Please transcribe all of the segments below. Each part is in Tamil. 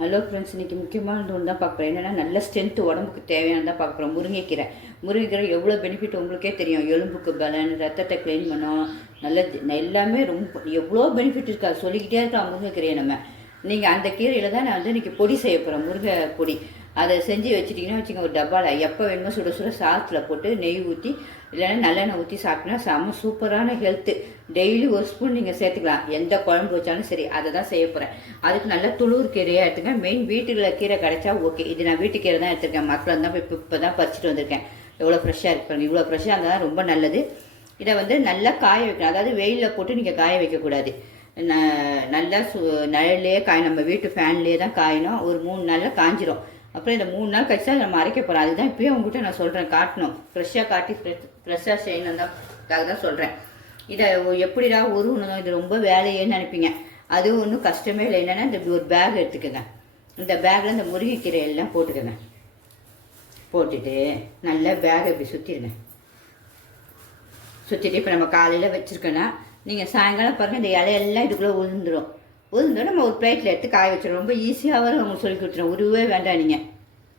ஹலோ ஃப்ரெண்ட்ஸ், இன்றைக்கி முக்கியமான ஒன்று தான் பார்க்குறேன். என்னென்னா நல்ல ஸ்ட்ரென்த்து, உடம்புக்கு தேவையானதான் பார்க்க போகிறோம். முருங்கைக்கீரை எவ்வளோ பெனிஃபிட் உங்களுக்கே தெரியும். எலும்புக்கு பலன், ரத்தத்தை க்ளீன் பண்ணோம், எல்லாமே ரொம்ப எவ்வளோ பெனிஃபிட் இருக்கா சொல்லிக்கிட்டே இருக்கலாம் முருங்கைக்கீரையை. நீங்கள் அந்த கீரையில் தான் நான் இன்றைக்கி பொடி செய்ய போகிறேன், முருங்கை பொடி. அதை செஞ்சு வச்சுட்டிங்கன்னா வச்சுக்கோங்க, ஒரு டப்பாவில் எப்போ வேணுமோ சுட சுட சாதத்தில் போட்டு நெய் ஊற்றி இல்லைன்னா நல்லெண்ணெய் ஊற்றி சாப்பிட்டோன்னா செம்ம சூப்பரான ஹெல்த்து. டெய்லி ஒரு ஸ்பூன் நீங்கள் சேர்த்துக்கலாம், எந்த குழம்பு வச்சாலும் சரி. அதை தான் செய்ய போகிறேன். அதுக்கு நல்ல துளூர் கீரையாக எடுத்துங்க. மெயின் வீட்டுக்குள்ள கீரை கிடைச்சா ஓகே. இது நான் வீட்டு கீரை தான் எடுத்துருக்கேன். மக்கள் தான் இப்போ தான் பறிச்சுட்டு வந்திருக்கேன். எவ்வளோ ஃப்ரெஷ்ஷாக இருக்கு, இவ்வளோ ஃப்ரெஷ்ஷாக இருந்தால் தான் ரொம்ப நல்லது. இதை நல்லா காய வைக்கணும். அதாவது வெயிலில் போட்டு நீங்கள் காய வைக்கக்கூடாது. நல்லா நிழல்லையே நம்ம வீட்டு ஃபேன்லேயே தான் காயணும். ஒரு 3 நாளில் காஞ்சிரும். அப்புறம் இந்த 3 நாள் கழிச்சா நம்ம அரைக்க போகிறோம். அதுதான் இப்போயே உங்கள்கிட்ட நான் சொல்கிறேன், காட்டணும். ஃப்ரெஷ்ஷாக காட்டி ஃப்ரெஷ்ஷாக செய்யணும் தான் சொல்கிறேன். இதை எப்படிடா உருவணும், இது ரொம்ப வேலையேன்னு நினைப்பீங்க. அதுவும் ஒன்றும் கஷ்டமே இல்லை. என்னென்னா இந்த ஒரு பேக் எடுத்துக்கோங்க. இந்த பேக்கில் இந்த முருங்கைக்கீரை எல்லாம் போட்டுக்கோங்க. போட்டுட்டு நல்லா பேகை இப்படி சுற்றிடுங்க. சுற்றிட்டு இப்போ நம்ம காலையில் வச்சுருக்கோன்னா நீங்கள் சாயங்காலம் பாருங்கள், இந்த இலையெல்லாம் இதுக்குள்ளே உளுந்துடும். நம்ம ஒரு பிளேட்டில் எடுத்து காய வச்சிடும். ரொம்ப ஈஸியாக வரும். உங்களுக்கு சொல்லி கொடுத்துருவோம், உருவே வேண்டாம் நீங்கள்.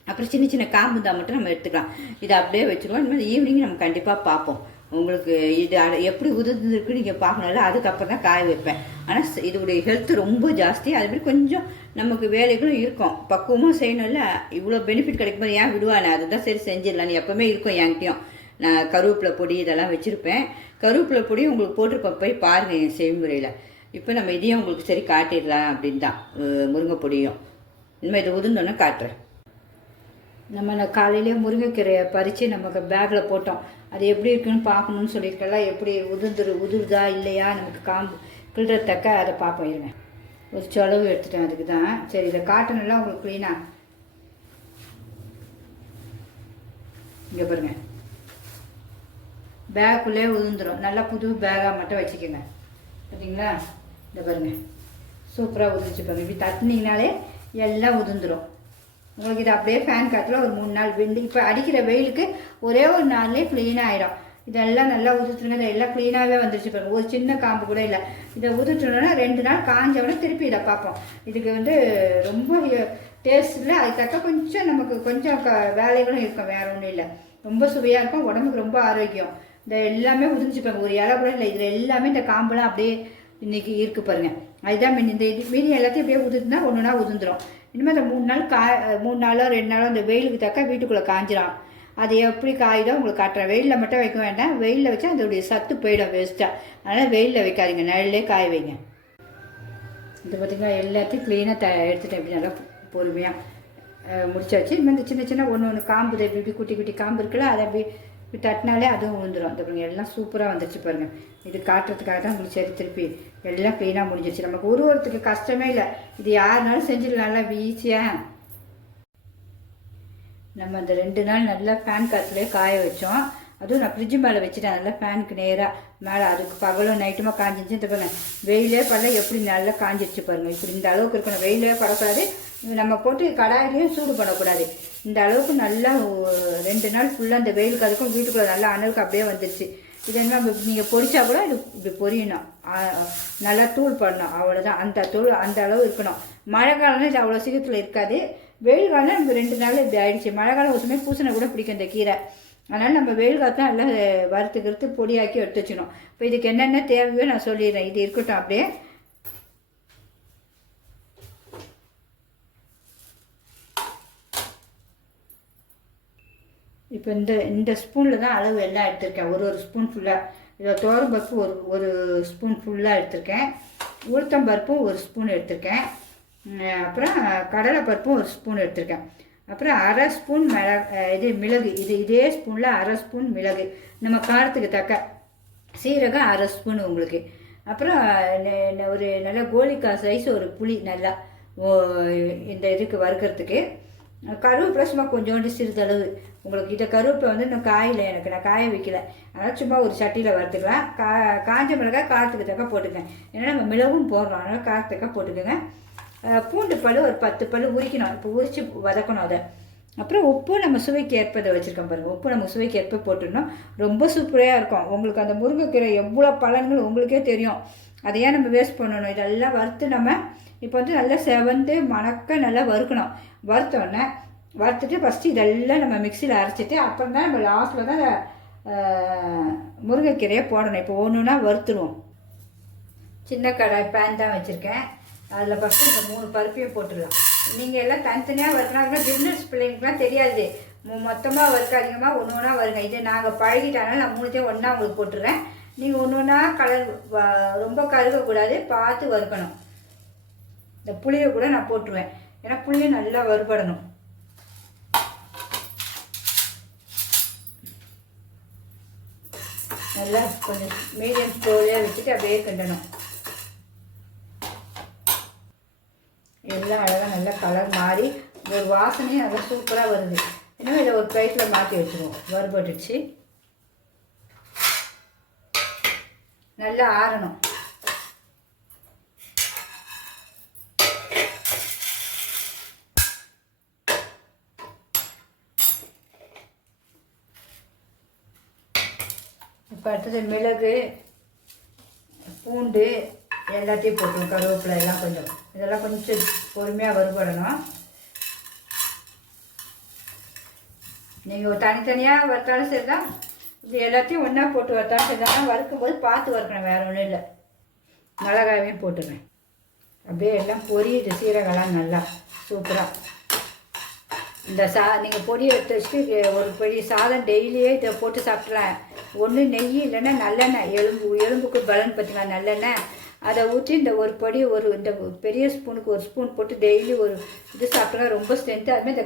அப்புறம் சின்ன சின்ன காம்பு தான் மட்டும் நம்ம எடுத்துக்கலாம். இதை அப்படியே வச்சுருவோம். இனிமேல் ஈவினிங் நம்ம கண்டிப்பாக பார்ப்போம். உங்களுக்கு இது எப்படி உதிர்ந்துருக்கு நீங்கள் பார்க்கணும்ல, அதுக்கப்புறம் தான் காய வைப்பேன். ஆனால் இதோடைய ஹெல்த்து ரொம்ப ஜாஸ்தி. அதுமாதிரி கொஞ்சம் நமக்கு வேலைகளும் இருக்கும். பக்குவமாக செய்யணும்ல. இவ்வளோ பெனிஃபிட் கிடைக்கும்போது ஏன் விடுவானே, அதுதான் சரி செஞ்சிடலான்னு எப்போவுமே இருக்கும் என்கிட்டையும். நான் கருவேப்பிலை பொடி இதெல்லாம் வச்சுருப்பேன். கருவேப்பிலை பொடி உங்களுக்கு போட்டிருப்பேன், போய் பாருங்கள் என் செய்முறையில். இப்போ நம்ம இதையும் உங்களுக்கு சரி காட்டிடலாம் அப்படின்னு தான், முருங்கை பொடியும். இனிமேல் இதை உதிர்ந்தோன்னே காட்டுறேன். நம்ம காலையிலேயே முருங்கைக்கீரையை பறித்து நமக்கு பேக்கில் போட்டோம். அது எப்படி இருக்குன்னு பார்க்கணுன்னு சொல்லியிருக்கலாம். எப்படி உதிருதா இல்லையா, நமக்கு காம்பு கிள்றத்தக்க அதை பார்ப்போம். இருங்க, ஒரு சொலவு எடுத்துட்டேன் அதுக்கு தான். சரி, இதை காட்டணும்ல உங்களுக்கு க்ளீனாக. இங்கே பாருங்க, பேக்குள்ளே உதிர்ந்துடும். நல்லா புது பேக்காக மட்டும் வச்சுக்கோங்க. பார்த்தீங்களா, இந்த பாருங்க சூப்பராக உதிர்ச்சி பாருங்க. இப்படி தட்டினீங்கனாலே எல்லாம் உதிர்ந்துடும். உங்களுக்கு இது அப்படியே ஃபேன் காற்றுல ஒரு 3 நாள் வெண்டு. இப்போ அடிக்கிற வெயிலுக்கு ஒரே ஒரு நாள்லேயே க்ளீனாக ஆகிடும். இதெல்லாம் நல்லா உதிர்த்துருங்க. இதை எல்லாம் க்ளீனாகவே வந்துருச்சு பாருங்க. ஒரு சின்ன காம்பு கூட இல்லை. இதை உதிர்த்துனோன்னா 2 நாள் காஞ்சவொடனே திருப்பி இதை பார்ப்போம். இதுக்கு ரொம்ப டேஸ்ட் இல்லை. அது தக்க கொஞ்சம் நமக்கு கொஞ்சம் வேலைகளும் இருக்கும், வேற ஒன்றும் இல்லை. ரொம்ப சுவையாக இருக்கும், உடம்புக்கு ரொம்ப ஆரோக்கியம். இந்த எல்லாமே உதிர்ந்துச்சுப்பாங்க. ஒரு இலை கூட இல்லை. இதில் எல்லாமே இந்த காம்பெல்லாம் அப்படியே இன்றைக்கி இருக்கு பாருங்கள். அதுதான் இந்த மீதி எல்லாத்தையும் அப்படியே உதிர்ந்துனா ஒன்றுனா உதிர்ந்துடும். இனிமேல் அந்த 3 நாள் 3 நாளோ 2 நாளோ இந்த வெயிலுக்கு தக்க வீட்டுக்குள்ளே காஞ்சிடும். அது எப்படி காயுதோ உங்களுக்கு காட்டுறேன். வெயிலில் மட்டும் வைக்க வேண்டாம். வெயிலில் வச்சா அதோடைய சத்து போயிடும் வேஸ்ட்டாக. அதனால் வெயிலில் வைக்காதீங்க, நிழல்லே காய வைங்க. இது பார்த்திங்கன்னா எல்லாத்தையும் க்ளீனாக எடுத்துட்டேன். இப்படி நல்லா பொறுமையாக முடிச்சாச்சு. இனிமேல் இந்த சின்ன சின்ன ஒன்று காம்பு இப்படி குட்டி குட்டி காம்பு இருக்குல்ல, அதை அப்படி இப்படி தட்டினாலே அதுவும் விழுந்துடும். இந்த பாருங்கள் எல்லாம் சூப்பராக வந்துடுச்சு பாருங்கள். இது காட்டுறதுக்காக தான் உங்களுக்கு சரி திருப்பி எல்லாம் க்ளீனாக முடிஞ்சிச்சு. நமக்கு ஒருவருக்கு கஷ்டமே இல்லை. இது யாருனாலும் செஞ்சிடலாம்ல ஈஸியாக. நம்ம அந்த 2 நாள் நல்லா ஃபேன் காற்றுலேயே காய வச்சோம். அதுவும் நான் ஃப்ரிட்ஜு மேலே வச்சுட்டேன், நல்லா ஃபேனுக்கு நேராக மேலே. அதுக்கு பகலும் நைட்டுமா காஞ்சிச்சு. இந்த பாருங்கள் வெயிலே படல எப்படி நல்லா காஞ்சிடுச்சு பாருங்கள். இப்படி இந்த அளவுக்கு இருக்கணும். வெயிலே படக்கூடாது, நம்ம போட்டு கடாயிலையும் சூடு பண்ணக்கூடாது. இந்த அளவுக்கு நல்லா 2 நாள் ஃபுல்லாக இந்த வெயிலுக்கு அதுக்கும் வீட்டுக்குள்ளே நல்லா அனலுக்கு அப்படியே வந்துடுச்சு. இது என்ன, நீங்கள் பொரிச்சா கூட இது இப்படி பொரியணும். நல்லா தூள் பண்ணணும், அவ்வளோதான். அந்த அளவு இருக்கணும். மழை காலம்னா இது அவ்வளோ சீக்கிரத்தில் இருக்காது. வெயில் காலம் நம்ம 2 நாள் இப்படி ஆயிடுச்சு. மழை காலம் ஒரு சமயம் பூசணை கூட பிடிக்கும் இந்த கீரை. அதனால் நம்ம வெயில் காலத்தான் நல்லா வறுத்துக்கிறது பொடியாக்கி எடுத்து வச்சிடணும். இப்போ இதுக்கு என்னென்ன தேவையோ நான் சொல்லிடுறேன். இது இருக்கட்டும் அப்படியே. இப்போ இந்த ஸ்பூனில் தான் அளவு எல்லாம் எடுத்திருக்கேன். ஒரு ஸ்பூன் ஃபுல்லாக. இதில் துவரம் பருப்பு ஒரு ஸ்பூன் ஃபுல்லாக எடுத்திருக்கேன். உளுத்தம் பருப்பும் 1 ஸ்பூன் எடுத்திருக்கேன். அப்புறம் கடலை பருப்பும் 1 ஸ்பூன் எடுத்திருக்கேன். அப்புறம் 1/2 ஸ்பூன் மிளகு. இதே ஸ்பூனில் 1/2 ஸ்பூன் மிளகு. நம்ம காரத்துக்கு தக்க. சீரகம் 1/2 ஸ்பூன் உங்களுக்கு. அப்புறம் ஒரு நல்ல கோலிக்காய் சைஸ் ஒரு புளி நல்லா இந்த இதுக்கு வறுக்கிறதுக்கு. கருவேப்பிலை சும்மா கொஞ்சோண்டு சிறிதளவு. உங்களுக்கு இதை கருவேப்பிலை இன்னும் காயில் நான் காய வைக்கல. அதனால் சும்மா ஒரு சட்டியில் வறுத்துக்கலாம். காஞ்ச மிளகாய் காரத்துக்கு தக்க போட்டுக்கேன். ஏன்னா நம்ம மிளகும் போடுறோம், அதனால் காரத்துக்காக போட்டுக்கோங்க. பூண்டு பல் ஒரு 10 பல் உரிக்கணும். இப்போ உரித்து வதக்கணும். அதை அப்புறம் உப்பு நம்ம சுவைக்கு ஏற்பதை வச்சுருக்கோம் பாருங்கள். உப்பு நம்ம சுவைக்கு ஏற்ப போட்டுடணும். ரொம்ப சூப்பராக இருக்கும். உங்களுக்கு அந்த முருங்கைக்கீரை எவ்வளோ பலன்கள் உங்களுக்கே தெரியும். அதையே நம்ம வேஸ்ட் பண்ணணும். இதெல்லாம் வறுத்து நம்ம இப்போ வந்து நல்லா செவந்து மணக்க நல்லா வறுக்கணும். வறுத்தோடனே வறுத்துட்டு ஃபஸ்ட்டு இதெல்லாம் நம்ம மிக்சியில் அரைச்சிட்டு அப்புறம் தான் நம்ம லாஸ்ட்டில் தான் முருங்கைக்கீரையை போடணும். இப்போ ஒன்று ஒன்றா வறுத்துருவோம். சின்ன கடாய் பேன் தான் வச்சுருக்கேன். அதில் ஃபஸ்ட்டு இந்த 3 பருப்பையும் போட்டுடலாம். நீங்கள் எல்லாம் தனித்தனியாக வறுக்கணும். பிஸ்னஸ் பிள்ளைங்களுக்குலாம் தெரியாது. மொத்தமாக வறுக்க அதிகமாக ஒன்று ஒன்றா வருங்க. இது நாங்கள் பழகிட்டாலும் நான் 3த்தையும் ஒன்றா உங்களுக்கு போட்டுடுறேன். நீங்கள் ஒன்று ஒன்றா ரொம்ப கருகக்கூடாது, பார்த்து வறுக்கணும். இந்த புளியை கூட நான் போட்டுருவேன். ஏன்னா புளியை நல்லா வறுபடணும். நல்லா கொஞ்சம் மீடியம் ஸ்லோலியாக வச்சுட்டு அப்படியே கிண்டணும். எல்லாம் அழகாக நல்லா கலர் மாறி ஒரு வாசனையும் நல்லா சூப்பராக வருது. இன்னும் இதை ஒரு பிளேட்டில் மாற்றி வச்சுருவோம். வறுபட்டுச்சு, நல்லா ஆறணும். இப்போ அடுத்தது மிளகு, பூண்டு எல்லாத்தையும் போட்டுருவோம். கருவேப்பிலை எல்லாம் கொஞ்சம், இதெல்லாம் கொஞ்சம் பொறுமையாக வறுபடணும். நீங்கள் தனித்தனியாக வறுத்தாலும் சரி தான், இது எல்லாத்தையும் ஒன்றா போட்டு வறுத்தாலும் சரி தான். வறுக்கும்போது பார்த்து வறுக்கணும், வேறு ஒன்றும் இல்லை. மிளகாவையும் போட்டுருவேன். அப்படியே எல்லாம் பொரியுது. சீரகம்லாம் நல்லா சூப்பராக. இந்த நீங்கள் பொடியை எடுத்து வச்சுட்டு ஒரு பொடி சாதம் டெய்லியே இதை போட்டு சாப்பிட்லாம். ஒன்று நெய் இல்லைன்னா நல்லெண்ணெய், எலும்புக்கு பலன் பார்த்தீங்கன்னா நல்லெண்ணெய், அதை ஊற்றி இந்த ஒரு பொடி இந்த பெரிய ஸ்பூனுக்கு 1 ஸ்பூன் போட்டு டெய்லி ஒரு இது சாப்பிட்டா ரொம்ப ஸ்ட்ரென்த்து. அதுமாதிரி இந்த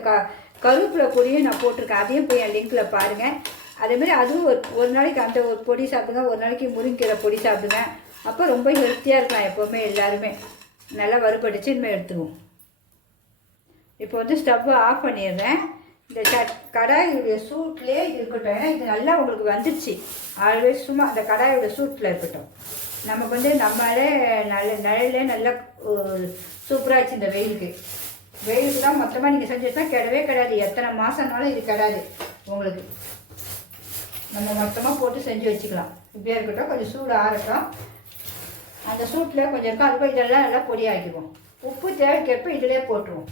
கருவேப்பிலை பொடியும் நான் போட்டிருக்கேன். அதையும் போய் என் லிங்கில் பாருங்கள். அதேமாதிரி அதுவும் ஒரு நாளைக்கு அந்த ஒரு பொடி சாப்பிடுங்க, ஒரு நாளைக்கு முருங்கீரை பொடி சாப்பிடுங்க. அப்போ ரொம்ப ஹெல்த்தியாக இருக்கலாம் எப்போவுமே எல்லாருமே. நல்லா வறுபடிச்சு இனிமேல் எடுத்துருவோம். இப்போ வந்து ஸ்டவ்வை ஆஃப் பண்ணிடுறேன். இந்த கடாயுடைய சூட்லேயே இது இருக்கட்டும். ஏன்னா இது நல்லா உங்களுக்கு வந்துடுச்சு. ஆல்வேஸ் சும்மா அந்த கடாயோட சூட்டில் இருக்கட்டும். நமக்கு வந்து நம்மளே நிழலே நல்லா சூப்பராகிடுச்சு. இந்த வெயிலுக்கு தான் மொத்தமாக நீங்கள் செஞ்சுட்டா கிடவே கிடையாது. எத்தனை மாதம்னாலும் இது கிடாது உங்களுக்கு. நம்ம மொத்தமாக போட்டு செஞ்சு வச்சுக்கலாம். இப்படியே இருக்கட்டும். கொஞ்சம் சூடு ஆறட்டும். அந்த சூட்டில் கொஞ்சம் இருக்கும். அதுக்கு இதெல்லாம் நல்லா பொடியாக்கிடுவோம். உப்பு தேவைக்கேற்ப இதிலே போட்டுருவோம்.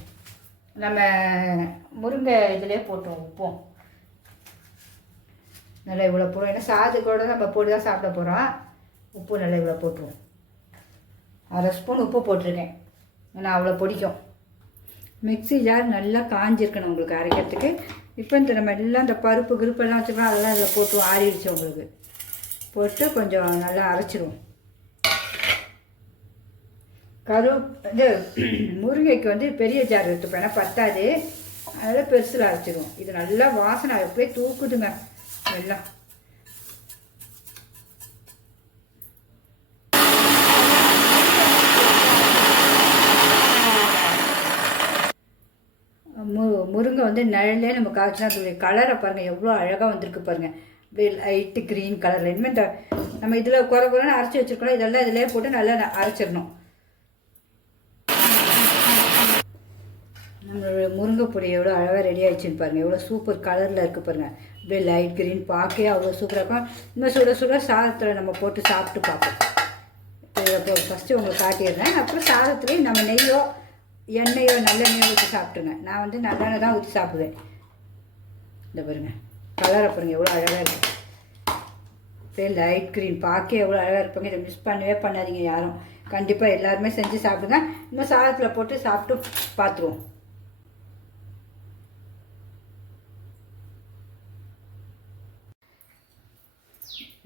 நம்ம முருங்கை இதிலே போட்டுருவோம். உப்பும் நல்லா இவ்வளோ போடுவோம். ஏன்னா சாதத்தோடு நம்ம போட்டு தான் சாப்பிட போகிறோம். உப்பு நல்லா இவ்வளோ போட்டுருவோம். 1/2 ஸ்பூன் உப்பு போட்டிருக்கேன். ஏன்னா அவ்வளோ பிடிக்கும். மிக்ஸி ஜார் நல்லா காஞ்சிருக்கணும் உங்களுக்கு அரைக்கிறதுக்கு. இப்போ இந்த நம்ம எல்லாம் இந்த பருப்பு கிருப்பெல்லாம் வச்சுருக்கோம், அதெல்லாம் அதில் போட்டு ஆறிடுச்சு உங்களுக்கு. போட்டு கொஞ்சம் நல்லா அரைச்சிடுவோம். இது முருங்கைக்கு வந்து பெரிய ஜார் எடுத்துப்பேன், ஏன்னா பத்தாது. அதனால் பெருசில் அரைச்சிடுவோம். இது நல்லா வாசனை அப்படியே தூக்குதுங்க எல்லாம். முருங்கை வந்து நிழலே நம்ம காய்ச்சினா அதோடைய கலரை பாருங்கள் எவ்வளோ அழகாக வந்திருக்கு பாருங்கள். அப்படியே லைட்டு க்ரீன் கலரில். இனிமேல் இந்த நம்ம இதில் குறைன்னு அரைச்சி வச்சுருக்கோம். இதெல்லாம் இதிலே போட்டு நல்லா அரைச்சிடணும். நம்மளோட முருங்கை பொடி எவ்வளோ அழகாக ரெடி ஆகிடுச்சுன்னு பாருங்கள். எவ்வளோ சூப்பர் கலரில் இருக்குது பாருங்கள். அப்படியே லைட் க்ரீன் பார்க்கவே அவ்வளோ சூப்பராக இருக்கும். இன்னும் சுட சாதத்தில் நம்ம போட்டு சாப்பிட்டு பார்ப்போம். இப்போ ஃபஸ்ட்டு உங்களுக்கு காட்டிடுறேன். அப்புறம் சாதத்துலேயும் நம்ம நெய்யோ எண்ணெயோ நல்லெண்ணெயோ ஊற்றி சாப்பிட்டுங்க. நான் வந்து நல்லெண்ணெய் தான் ஊற்றி சாப்பிடுவேன். இந்த பாருங்கள் கலரை பாருங்கள் எவ்வளோ அழகாக இருக்குது. அப்படியே லைட் க்ரீன் பார்க்க எவ்வளோ அழகாக இருப்பாங்க. இதை மிஸ் பண்ணவே பண்ணாதீங்க யாரும். கண்டிப்பாக எல்லாருமே செஞ்சு சாப்பிடுங்க. இன்னும் சாதத்தில் போட்டு சாப்பிட்டு பார்த்துருவோம்.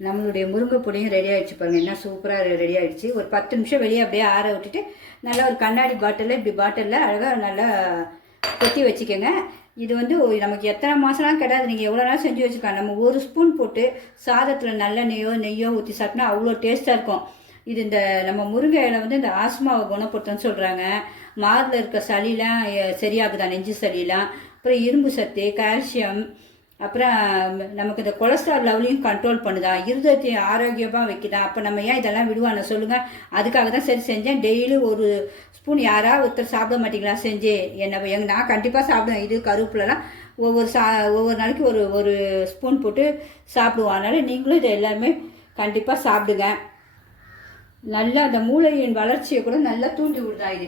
நம்மளுடைய முருங்கை பொடியும் ரெடி ஆகிடுச்சு பாருங்கள். என்ன சூப்பராக ரெடி ஆகிடுச்சு. ஒரு 10 நிமிஷம் வெளியே அப்படியே ஆற விட்டுட்டு நல்லா ஒரு கண்ணாடி பாட்டிலில் இப்படி பாட்டிலில் அழகாக நல்லா கொத்தி வச்சுக்கோங்க. இது வந்து நமக்கு எத்தனை மாதம்லாம் கிடையாது. நீங்கள் எவ்வளோ நாள் செஞ்சு வச்சுக்கலாம். நம்ம 1 ஸ்பூன் போட்டு சாதத்தில் நெய்யோ ஊற்றி சாப்பிட்டா அவ்வளோ டேஸ்ட்டாக இருக்கும். இது இந்த நம்ம முருங்கை இலை வந்து இந்த ஆஸ்மாவை குணப்படுத்துன்னு சொல்கிறாங்க. மாரில் இருக்க சளிலாம் சரியாகுதா, நெஞ்சு சளிலாம். அப்புறம் இரும்பு சத்து, கால்சியம், அப்புறம் நமக்கு இந்த கொலஸ்ட்ரால் லெவலையும் கண்ட்ரோல் பண்ணுதா, இருதயத்தையும் ஆரோக்கியமாக வைக்குதா. அப்போ நம்ம ஏன் இதெல்லாம் விடுவானு சொல்லுங்கள். அதுக்காக தான் சரி செஞ்சேன். டெய்லி 1 ஸ்பூன் யாராவது ஒருத்தர் சாப்பிட மாட்டீங்களா செஞ்சு நான் கண்டிப்பாக சாப்பிடுவேன். இது கருவேப்பிலலாம் ஒவ்வொரு நாளைக்கு ஒரு ஒரு ஸ்பூன் போட்டு சாப்பிடுவோம். அதனால் நீங்களும் இதை எல்லாமே கண்டிப்பாக சாப்பிடுங்க. நல்லா அந்த மூளையின் வளர்ச்சியை கூட நல்லா தூண்டி விடுதா இது.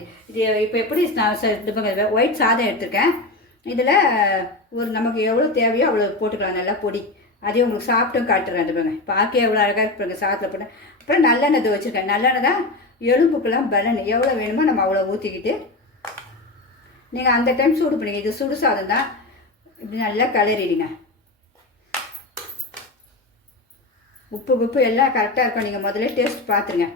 இப்போ எப்படி நான் ஒயிட் சாதம் எடுத்திருக்கேன். இதில் ஒரு நமக்கு எவ்வளோ தேவையோ அவ்வளோ போட்டுக்கலாம் நல்லா பொடி. அதையும் உங்களுக்கு சாப்பிட்டும் காட்டுறேன். அந்த பாருங்க பார்க்க எவ்வளோ அழகாக இருப்பாங்க சாதத்தில் போட்டேன். அப்புறம் நல்லெண்ணெய் வச்சுருக்கேன். நல்லெண்ணெய் தான் எலும்புக்கெல்லாம் பலன். எவ்வளோ வேணுமோ நம்ம அவ்வளோ ஊற்றிக்கிட்டு நீங்கள் அந்த டைம் சூடு பண்ணிங்க. இது சுடு சாதம் தான். இப்படி நல்லா கிளறிடுங்க. உப்பு எல்லாம் கரெக்டாக இருக்கும். நீங்கள் முதல்ல டேஸ்ட் பார்த்துருங்க.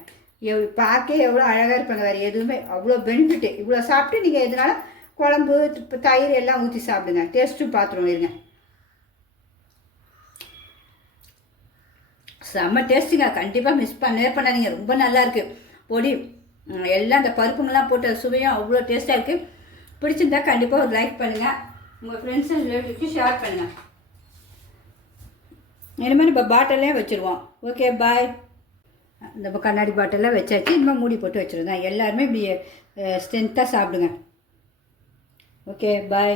பார்க்க எவ்வளோ அழகாக இருப்பாங்க. வேறு எதுவுமே அவ்வளோ பெனிஃபிட்டு. இவ்வளோ சாப்பிட்டு நீங்கள் எதனால குழம்பு தயிர் எல்லாம் ஊற்றி சாப்பிடுங்க. டேஸ்ட்டும் பார்த்துருவோம். இருங்க, செம்ம டேஸ்ட்டுங்க. கண்டிப்பாக மிஸ் பண்ணவே பண்ணாதீங்க. ரொம்ப நல்லாயிருக்கு. பொடி எல்லாம் அந்த பருப்புங்கெல்லாம் போட்டு சுவையும் அவ்வளோ டேஸ்ட்டாக இருக்குது. பிடிச்சிருந்தா கண்டிப்பாக ஒரு லைக் பண்ணுங்கள். உங்கள் ஃப்ரெண்ட்ஸ் அண்ட் ரிலேட்டிவ்க்கு ஷேர் பண்ணுங்கள். இனிமேல் இப்போ பாட்டிலே வச்சுருவோம். Okay bye. இந்த கண்ணாடி பாட்டிலில் வச்சாச்சு. இனிமேல் மூடி போட்டு வச்சுருந்தேன். எல்லாருமே இப்படி ஸ்ட்ரென்த்தாக சாப்பிடுங்க. Okay bye.